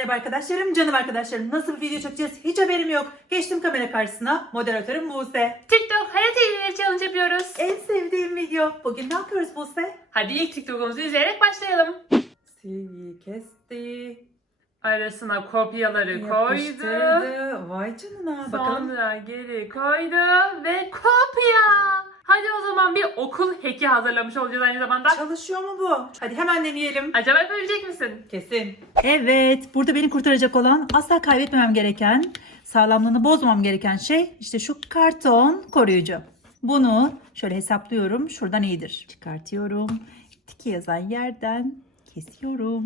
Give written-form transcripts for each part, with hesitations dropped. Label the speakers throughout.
Speaker 1: Merhaba arkadaşlarım, canım arkadaşlarım. Nasıl bir video çekeceğiz hiç haberim yok. Geçtim kamera karşısına, moderatörüm Buse.
Speaker 2: TikTok hayat hileli challenge yapıyoruz.
Speaker 1: En sevdiğim video. Bugün ne yapıyoruz Buse?
Speaker 2: Hadi ilk TikTok'umuzu izleyerek başlayalım.
Speaker 1: Silgiyi kesti,
Speaker 2: Arasına kopyaları koydu.
Speaker 1: yapıştırdı. Vay canına, bakalım.
Speaker 2: Sonra geri koydu ve kopya. Hadi o zaman bir okul hack'i hazırlamış olacağız aynı zamanda.
Speaker 1: Çalışıyor mu bu? Hadi hemen deneyelim.
Speaker 2: Acaba yapabilecek misin?
Speaker 1: Kesin. Evet, burada beni kurtaracak olan, asla kaybetmemem gereken, sağlamlığını bozmamam gereken şey işte şu karton koruyucu. Bunu şöyle hesaplıyorum. Şuradan iyidir. Çıkartıyorum. Tiki yazan yerden kesiyorum.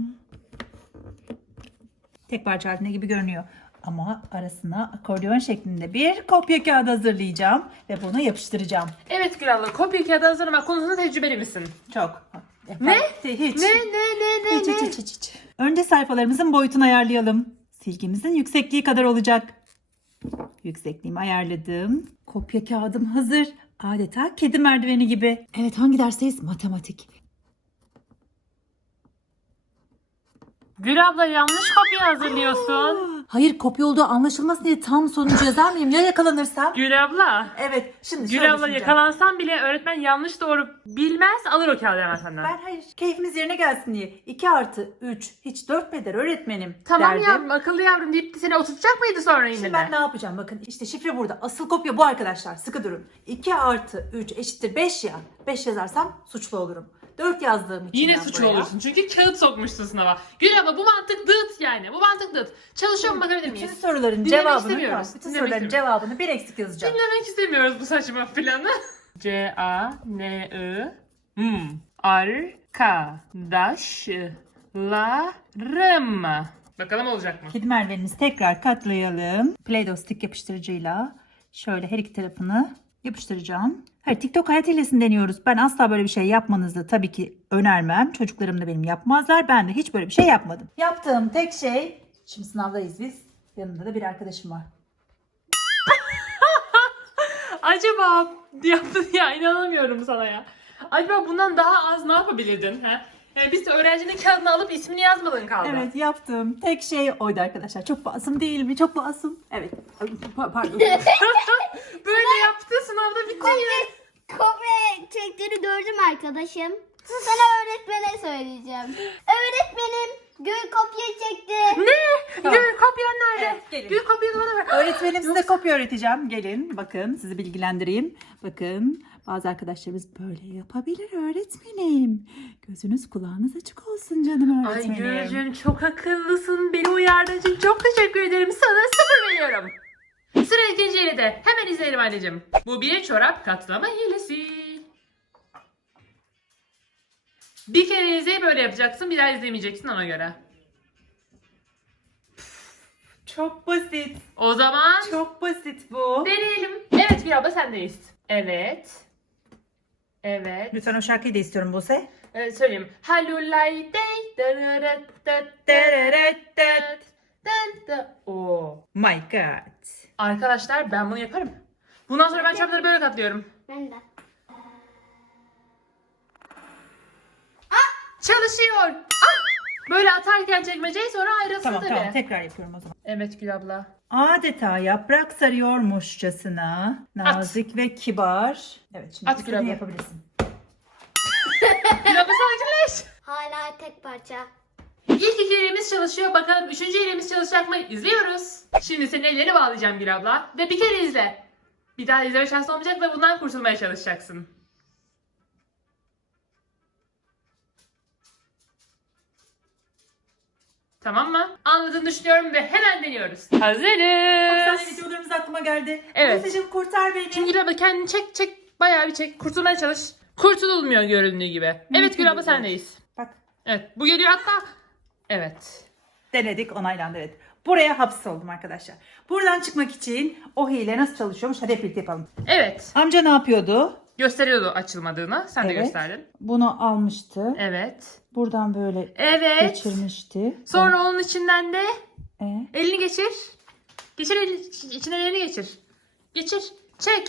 Speaker 1: Tek parça halinde gibi görünüyor. Ama arasına akordeon şeklinde bir kopya kağıdı hazırlayacağım ve bunu yapıştıracağım.
Speaker 2: Evet Gül abla, kopya kağıdı hazırlama konusunda tecrübeli misin?
Speaker 1: Çok.
Speaker 2: Ne?
Speaker 1: Hiç.
Speaker 2: Ne?
Speaker 1: Hiç. Önce sayfalarımızın boyutunu ayarlayalım. Silgimizin yüksekliği kadar olacak. Yüksekliğimi ayarladım. Kopya kağıdım hazır. Adeta kedi merdiveni gibi. Evet, hangi dersteyiz? Matematik.
Speaker 2: Gül abla, yanlış kopya hazırlıyorsun.
Speaker 1: Hayır, kopya olduğu anlaşılmasın diye tam sonucu yazar mıyım? Ya yakalanırsam?
Speaker 2: Gül abla.
Speaker 1: Evet, şimdi şöyle
Speaker 2: Gül abla,
Speaker 1: düşüneceğim.
Speaker 2: yakalansan bile öğretmen yanlış doğru bilmez, alır o kağıdı hemen senden.
Speaker 1: Ben hayır, keyfimiz yerine gelsin diye 2+3 hiç 4 eder öğretmenim
Speaker 2: Tamam
Speaker 1: derdim.
Speaker 2: yavrum, akıllı yavrum deyip de seni oturtacak mıydı sonra yine
Speaker 1: Şimdi
Speaker 2: de?
Speaker 1: ben ne yapacağım? Bakın işte şifre burada. Asıl kopya bu arkadaşlar. Sıkı durun. 2+3 eşittir 5 ya. 5 yazarsam suçlu olurum. 4 yazdığım için
Speaker 2: Yine
Speaker 1: ben
Speaker 2: suçlu
Speaker 1: buraya.
Speaker 2: olursun çünkü kağıt sokmuşsun sınava. Gül abla, bu mantık dıt yani. Bu mantık dıt. Çalışıyor mu bakabilir
Speaker 1: Bütün
Speaker 2: miyiz?
Speaker 1: soruların
Speaker 2: Dinlemek
Speaker 1: cevabını,
Speaker 2: istemiyoruz.
Speaker 1: bütün
Speaker 2: Dinlemek
Speaker 1: soruların
Speaker 2: istemiyoruz.
Speaker 1: cevabını bir eksik yazacağım.
Speaker 2: Dinlemek istemiyoruz bu saçma planı. C-A-N-I Arkadaşlarım. Bakalım olacak mı?
Speaker 1: Kedi merveninizi tekrar katlayalım. Play-Doh stick yapıştırıcıyla şöyle her iki tarafını yapıştıracağım. Hayır, TikTok hayat hilesini deniyoruz. Ben asla böyle bir şey yapmanızı tabii ki önermem. Çocuklarım da benim yapmazlar. Ben de hiç böyle bir şey yapmadım. Yaptığım tek şey, şimdi sınavdayız biz. Yanımda da bir arkadaşım var.
Speaker 2: Acaba yaptın ya, inanamıyorum sana ya. Acaba bundan daha az ne yapabilirdin? He? Yani biz de öğrencinin kağıdını alıp ismini yazmadın kaldı.
Speaker 1: Evet, yaptığım tek şey oydu arkadaşlar. Çok masum değil mi? Çok masum. Evet. Pardon.
Speaker 2: Böyle yaptı, sınavda bitti.
Speaker 3: Kopya çektiğini gördüm arkadaşım. Sana öğretmene söyleyeceğim. Öğretmenim, Gül kopya çekti.
Speaker 2: Ne? Gül, kopyan nerede?
Speaker 1: Evet, gelin.
Speaker 2: Gül, kopyanı bana ver.
Speaker 1: Öğretmenim, size kopya öğreteceğim. Gelin bakın, sizi bilgilendireyim. Bakın, bazı arkadaşlarımız böyle yapabilir öğretmenim. Gözünüz kulağınız açık olsun canım
Speaker 2: Ay
Speaker 1: öğretmenim.
Speaker 2: Gülcüm, çok akıllısın. Beni uyardığın için çok teşekkür ederim. Sana 0 veriyorum. Sıra ikinci hilede. Hemen izleyelim anneciğim. Bu bir çorap katlama hilesi. Bir kere izleyip böyle yapacaksın. Bir daha izlemeyeceksin ona göre.
Speaker 1: Çok basit.
Speaker 2: O zaman
Speaker 1: Çok basit bu.
Speaker 2: deneyelim. Evet Gül abla, sendeyiz. Evet. Evet.
Speaker 1: Lütfen o şarkıyı da istiyorum Buse.
Speaker 2: Söyleyeyim. Halulay Oo.
Speaker 1: My God.
Speaker 2: Arkadaşlar, ben bunu yaparım. Bundan sonra ben çorapları böyle katlıyorum.
Speaker 3: Ben de.
Speaker 2: Çalışıyor. Böyle atarken çekmeceyi, sonra ayrılsın
Speaker 1: Tamam
Speaker 2: tabii.
Speaker 1: tamam, tekrar yapıyorum o zaman.
Speaker 2: Evet Gül abla.
Speaker 1: Adeta yaprak sarıyormuşçasına nazik ve kibar. Evet, şimdi
Speaker 2: At
Speaker 1: istediğini
Speaker 2: Gül abla.
Speaker 1: yapabilirsin.
Speaker 2: Gül abla, sakinleş.
Speaker 3: Hala tek parça.
Speaker 2: İlk iki elimiz çalışıyor. Bakalım üçüncü elimiz çalışacak mı? İzliyoruz. Şimdi senin ellerini bağlayacağım Gül abla. Ve bir kere izle. Bir daha izleme şansı olmayacak ve bundan kurtulmaya çalışacaksın. Tamam mı? Anladığını düşünüyorum ve hemen deniyoruz.
Speaker 1: Efsane
Speaker 2: Hazırız.
Speaker 1: videolarımız aklıma geldi.
Speaker 2: Evet.
Speaker 1: Buse'cim, kurtar beni.
Speaker 2: Şimdi Gül abla, kendini çek. Bayağı bir çek. Kurtulmaya çalış. Kurtululmuyor göründüğü gibi. Evet Gül abla, sendeyiz.
Speaker 1: Bak,
Speaker 2: Evet, bu geliyor hatta. Evet.
Speaker 1: denedik, onaylandı, evet. Buraya hapsoldum arkadaşlar. Buradan çıkmak için o hile nasıl çalışıyormuş? Hadi hep birlikte yapalım.
Speaker 2: Evet.
Speaker 1: Amca ne yapıyordu?
Speaker 2: Gösteriyordu açılmadığını. Sen de
Speaker 1: Evet.
Speaker 2: gösterdin.
Speaker 1: Bunu almıştı.
Speaker 2: Evet.
Speaker 1: Buradan böyle
Speaker 2: Evet.
Speaker 1: geçirmişti.
Speaker 2: Sonra onun içinden de
Speaker 1: E?
Speaker 2: elini geçir. Geçir elini, içinden elini geçir. Geçir. Çek.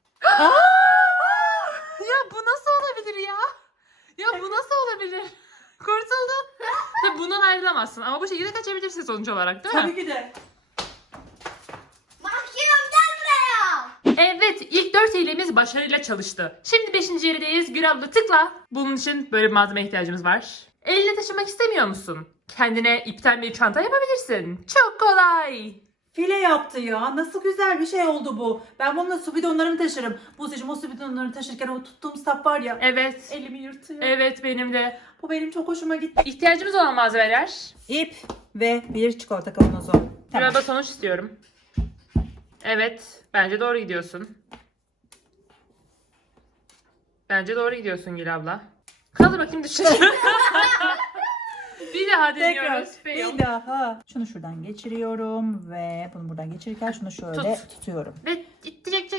Speaker 2: Ya bu nasıl olabilir ya? Ya bu nasıl olabilir? Kurtuldun. Tabii bundan ayrılamazsın ama bu şekilde kaçabilirsin sonuç olarak değil mi?
Speaker 1: Tabii ki de.
Speaker 3: Mahkum gel buraya.
Speaker 2: Evet, ilk 4 hilemiz başarıyla çalıştı. Şimdi 5. yerideyiz. Gül abla tıkla. Bunun için böyle bir malzeme ihtiyacımız var. Elle taşımak istemiyor musun? Kendine ipten bir çanta yapabilirsin. Çok kolay.
Speaker 1: File yaptı ya. Nasıl güzel bir şey oldu bu. Ben bununla su bidonlarını taşırım. Buse'cim o su bidonlarını taşırken o tuttuğum sap var ya.
Speaker 2: Evet.
Speaker 1: Elimi yırtıyor.
Speaker 2: Evet benim de.
Speaker 1: Bu benim çok hoşuma gitti.
Speaker 2: İhtiyacımız olan malzemeler.
Speaker 1: İp ve bir çikolata kavanozu.
Speaker 2: Gül abla sonuç istiyorum. Evet. Bence doğru gidiyorsun. Bence doğru gidiyorsun Gül abla. Kaldır bakayım dışarı. Bir daha
Speaker 1: Tekrar.
Speaker 2: deniyoruz. Fail.
Speaker 1: Bir daha. Şunu şuradan geçiriyorum ve bunu buradan geçirirken şunu şöyle tutuyorum.
Speaker 2: Ve çek.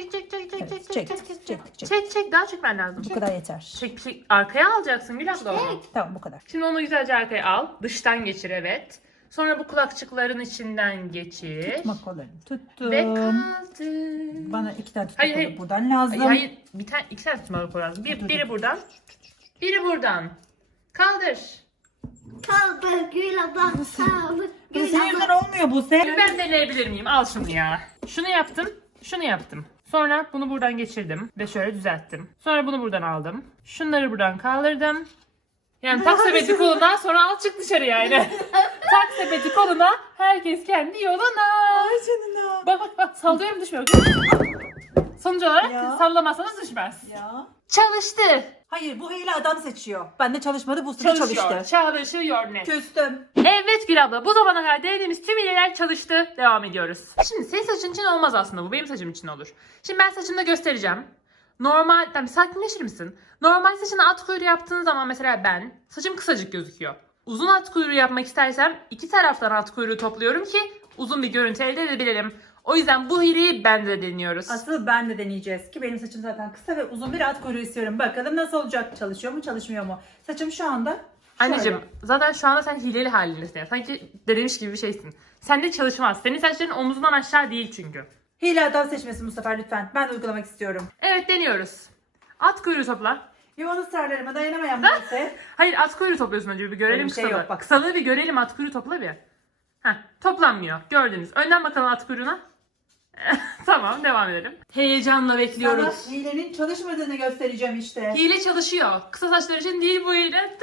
Speaker 1: Çektik.
Speaker 2: Çek daha çekmen lazım.
Speaker 1: Bu kadar yeter.
Speaker 2: Çek arkaya alacaksın Gül abla onu.
Speaker 1: Tamam bu kadar.
Speaker 2: Şimdi onu güzelce arkaya al. Dıştan geçir evet. Sonra bu kulakçıkların içinden geçir.
Speaker 1: Tutma kollarını tuttum.
Speaker 2: Ve kaldır.
Speaker 1: Bana 2 tane
Speaker 2: Hayır,
Speaker 1: tutma
Speaker 2: hayır.
Speaker 1: buradan lazım.
Speaker 2: Hayır, iki tane tutmalı lazım. Biri buradan. Biri buradan. Kaldır.
Speaker 3: Kaldı Gül abla. Kaldı Gül
Speaker 1: Senin yüzünden
Speaker 3: abla.
Speaker 1: olmuyor Buse.
Speaker 2: Ben deneyebilir miyim? Al şunu ya. Şunu yaptım. Şunu yaptım. Sonra bunu buradan geçirdim ve şöyle düzelttim. Sonra bunu buradan aldım. Şunları buradan kaldırdım. Yani tak sepeti koluna sonra al çık dışarı yani. Tak sepeti koluna herkes kendi yoluna.
Speaker 1: Ay canına.
Speaker 2: Bak sallıyorum düşmüyor. Sonuç olarak
Speaker 1: Ya.
Speaker 2: sallamazsanız düşmez.
Speaker 1: Ya.
Speaker 2: Çalıştı.
Speaker 1: Hayır bu hile adam seçiyor. Ben de çalışmadı bu çalıştı.
Speaker 2: Çalışıyor net.
Speaker 1: Küstüm.
Speaker 2: Evet Gül abla bu zamana kadar denediğimiz tüm hileler çalıştı. Devam ediyoruz. Şimdi senin saçın için olmaz aslında bu. Benim saçım için olur. Şimdi ben saçımda göstereceğim. Normal, tabii sakinleşir misin? Normal saçına at kuyruğu yaptığın zaman mesela ben saçım kısacık gözüküyor. Uzun at kuyruğu yapmak istersem iki taraftan at kuyruğu topluyorum ki uzun bir görüntü elde edebilirim. O yüzden bu hileyi ben de deniyoruz.
Speaker 1: Asıl ben de deneyeceğiz ki benim saçım zaten kısa ve uzun bir at kuyruğu istiyorum. Bakalım nasıl olacak? Çalışıyor mu çalışmıyor mu? Saçım şu anda şöyle.
Speaker 2: Anneciğim zaten şu anda sen hileli halindesin. Yani. Sanki denemiş gibi bir şeysin. Sende çalışmaz. Senin saçların omuzundan aşağı değil çünkü.
Speaker 1: Hile adam seçmesin bu sefer lütfen. Ben de uygulamak istiyorum.
Speaker 2: Evet deniyoruz. At kuyruğu topla.
Speaker 1: Yuvalı sarlarıma dayanamayan Buse.
Speaker 2: Hayır at kuyruğu topluyorsun önce bir görelim
Speaker 1: Öyle bir şey
Speaker 2: kısalığı.
Speaker 1: yok, bak.
Speaker 2: Kısalığı bir görelim at kuyruğu topla bir. Heh, toplanmıyor gördünüz. Önden bakalım at kuyruğuna. Tamam devam edelim. Heyecanla bekliyoruz.
Speaker 1: Sana hilenin çalışmadığını göstereceğim işte.
Speaker 2: Hile çalışıyor. Kısa saçlar için değil bu hile.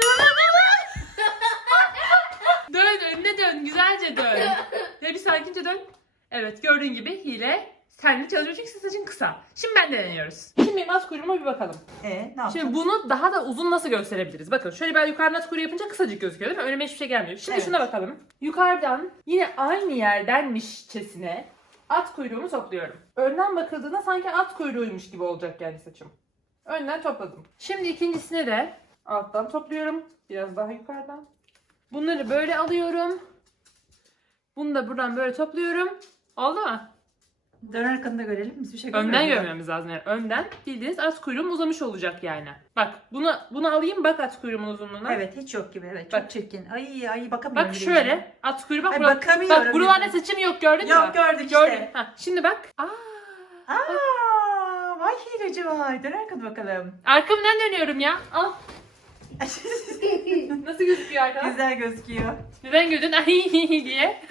Speaker 2: Dön önüne dön güzelce dön. Ve bir sakince dön. Evet gördüğün gibi hile sende çalışıyor çünkü senin saçın kısa. Şimdi ben de deniyoruz. Şimdi benim at kuyruğuma bir bakalım.
Speaker 1: Ne yapacağız?
Speaker 2: Şimdi bunu daha da uzun nasıl gösterebiliriz? Bakın şöyle ben yukarıdan at kuyruğu yapınca kısacık gözüküyor değil mi? Önüme hiçbir şey gelmiyor. Şimdi
Speaker 1: Evet.
Speaker 2: şuna bakalım. Yukarıdan yine aynı yerdenmişçesine at kuyruğumu topluyorum. Önden bakıldığında sanki at kuyruğuymuş gibi olacak yani saçım. Önden topladım. Şimdi ikincisini de alttan topluyorum. Biraz daha yukarıdan. Bunları böyle alıyorum. Bunu da buradan böyle topluyorum. Oldu mu?
Speaker 1: Dön arkanı da görelim. Biz bir şey
Speaker 2: Önden
Speaker 1: görmüyoruz.
Speaker 2: görmemiz lazım yani. Önden bildiğiniz at kuyruğum uzamış olacak yani. Bak bunu alayım bak at kuyruğumun uzunluğuna.
Speaker 1: Evet hiç yok gibi evet.
Speaker 2: Bak.
Speaker 1: Çok çirkin. Ay bakamıyorum.
Speaker 2: Bak
Speaker 1: bile
Speaker 2: şöyle
Speaker 1: yüzüne.
Speaker 2: at kuyruğu bak.
Speaker 1: Ay,
Speaker 2: bura-
Speaker 1: bakamıyorum
Speaker 2: Bak buralarda
Speaker 1: yüzüne.
Speaker 2: seçim yok gördün mü?
Speaker 1: Yok gördük işte.
Speaker 2: Gördün. Ha, şimdi bak.
Speaker 1: Vay hileci vay. Dön arkanı bakalım.
Speaker 2: Arkamdan dönüyorum ya. Al. Nasıl gözüküyor arkadan?
Speaker 1: Güzel gözüküyor.
Speaker 2: Neden güldün? Ay diye.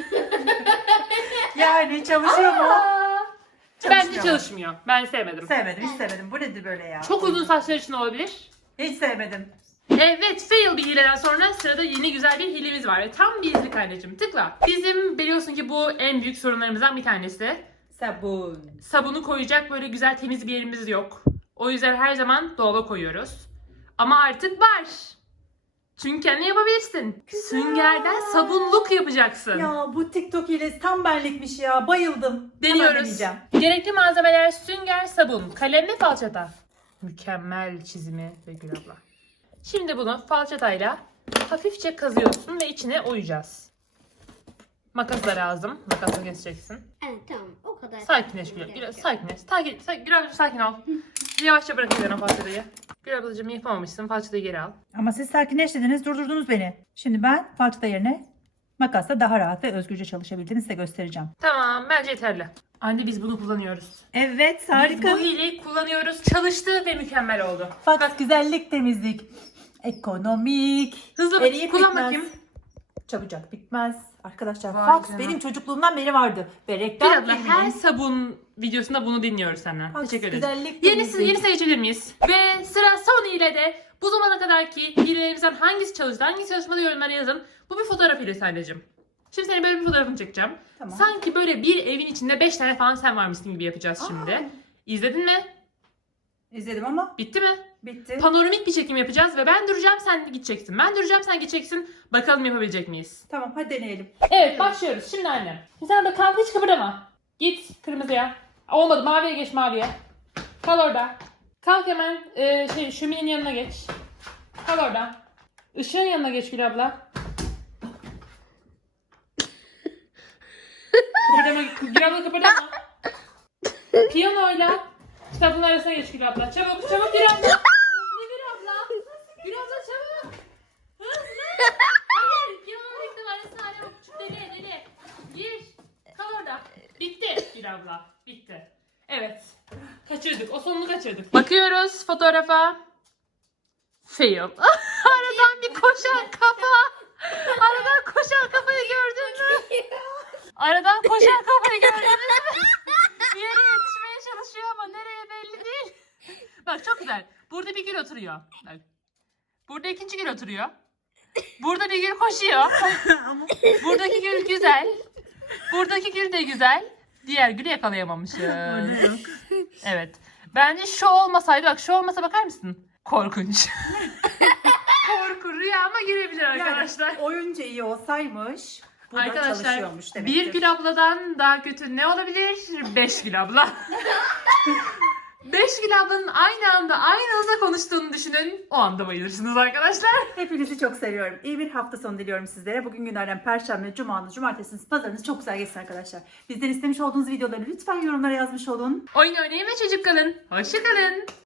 Speaker 1: Yani çalışıyor mu?
Speaker 2: Bence
Speaker 1: Çalışmıyor.
Speaker 2: çalışmıyor. Ben sevmedim.
Speaker 1: Sevmedim hiç sevmedim. Bu nedir böyle ya?
Speaker 2: Çok uzun saçlar için olabilir.
Speaker 1: Hiç sevmedim.
Speaker 2: Evet, fail bir hileden sonra sırada yine güzel bir hilemiz var. Ve tam bir izlik anneciğim. Tıkla. Bizim biliyorsun ki bu en büyük sorunlarımızdan bir tanesi.
Speaker 1: Sabun.
Speaker 2: Sabunu koyacak böyle güzel temiz bir yerimiz yok. O yüzden her zaman dolaba koyuyoruz. Ama artık var. Çünkü kendin yapabilirsin. Süngerden sabunluk yapacaksın.
Speaker 1: Ya bu TikTok hilesi tam benlikmiş ya. Bayıldım. Hemen
Speaker 2: Deniyoruz.
Speaker 1: deneyeceğim.
Speaker 2: Gerekli malzemeler sünger, sabun, kalem ve falçata. Mükemmel çizimi ve Gül abla. Şimdi bunu falçatayla hafifçe kazıyorsun ve içine oyacağız. Makas da lazım. Makasla keseceksin.
Speaker 3: Evet tamam o kadar.
Speaker 2: Sakinleş Gül. Biraz sakinleş. Gül ablacığım sakin ol. Yavaşça bırak ellerine falçatayı. Gül ablacığım yapamamışsın. Falçatayı geri al.
Speaker 1: Ama siz sakinleş dediniz, durdurdunuz beni. Şimdi ben falçata yerine makasla daha rahat ve özgürce çalışabildiğini size göstereceğim.
Speaker 2: Tamam bence yeterli. Anne biz bunu kullanıyoruz.
Speaker 1: Evet
Speaker 2: Biz bu hileyi kullanıyoruz. Çalıştı ve mükemmel oldu.
Speaker 1: Fakat güzellik, temizlik. Ekonomik.
Speaker 2: Hızlı
Speaker 1: Eriyip
Speaker 2: kullan
Speaker 1: bitmez.
Speaker 2: bakayım.
Speaker 1: Çabucak bitmez. Arkadaşlar
Speaker 2: Vay
Speaker 1: fax
Speaker 2: canına.
Speaker 1: benim çocukluğumdan beri vardı. Ve reklam
Speaker 2: Bir abla her
Speaker 1: filminin
Speaker 2: sabun videosunda bunu dinliyoruz senden.
Speaker 1: fax
Speaker 2: Teşekkür ederiz.
Speaker 1: güzellik
Speaker 2: Yenisini
Speaker 1: temizlik.
Speaker 2: yeni geçebilir miyiz? Ve sıra son ile de bu zamana kadarki hilelerimizden hangisi çalıştı, hangisi çalışmadı yorumlara yazın. Bu bir fotoğraf hilesi anneciğim. Şimdi senin böyle bir fotoğrafını çekeceğim.
Speaker 1: Tamam.
Speaker 2: Sanki böyle bir evin içinde 5 tane falan sen varmışsın gibi yapacağız şimdi. İzledin mi?
Speaker 1: İzledim ama
Speaker 2: Bitti mi?
Speaker 1: bitti.
Speaker 2: Panoramik bir çekim yapacağız ve ben duracağım sen gideceksin. Ben duracağım sen gideceksin. Bakalım yapabilecek miyiz?
Speaker 1: Tamam hadi deneyelim.
Speaker 2: Evet başlıyoruz. Şimdi annem. Şimdi sen de kalk hiç kıpırdama. Git kırmızıya. Olmadı maviye geç maviye. Kal orada. Kalk hemen şöminenin yanına geç. Kal orada. Işığın yanına geç Gül abla. Kıpırdama Gül abla kıpırdama. Piyanoyla kitabın arasına geç Gül abla. Çabuk çabuk Gül abla. Hızlı Gül abla. Gül abla çabuk. Hızlı. Hayır piyanonun kitabın arasına arama. Küçük deli. Gir. Kal orada. Bitti Gül abla. Bitti. Evet. Kaçırdık. O sonunu kaçırdık. Bakıyoruz fotoğrafa. Fail. Aradan bir koşan kafa. Aradan koşan kafayı gördün mü? Aradan koşan kafayı gördünüz mü? Bir yere yetişmeye çalışıyor ama nereye belli değil. Bak çok güzel. Burada bir gül oturuyor. Bak. Burada ikinci gül oturuyor. Burada bir gül koşuyor. Buradaki gül güzel. Buradaki gül de güzel. Diğer gülü yakalayamamışız. Evet. Bence şu olmasaydı bak şu olmasa bakar mısın? Korkunç. Korku rüyama girebilir arkadaşlar.
Speaker 1: Yani oyuncu iyi olsaymış bu da
Speaker 2: Arkadaşlar
Speaker 1: çalışıyormuş demektir.
Speaker 2: bir Gül abladan daha kötü ne olabilir? 5 Gül abla. 5 Gül ablanın aynı anda aynı hızla konuştuğunu düşünün. O anda bayılırsınız arkadaşlar.
Speaker 1: Hepinizi çok seviyorum. İyi bir hafta sonu diliyorum sizlere. Bugün günlerden Perşembe, Cuma'nız, Cumartesiniz, Pazarınız çok güzel geçsin arkadaşlar. Bizden istemiş olduğunuz videoları lütfen yorumlara yazmış olun.
Speaker 2: Oyun oynayın ve çocuk kalın. Hoşça kalın.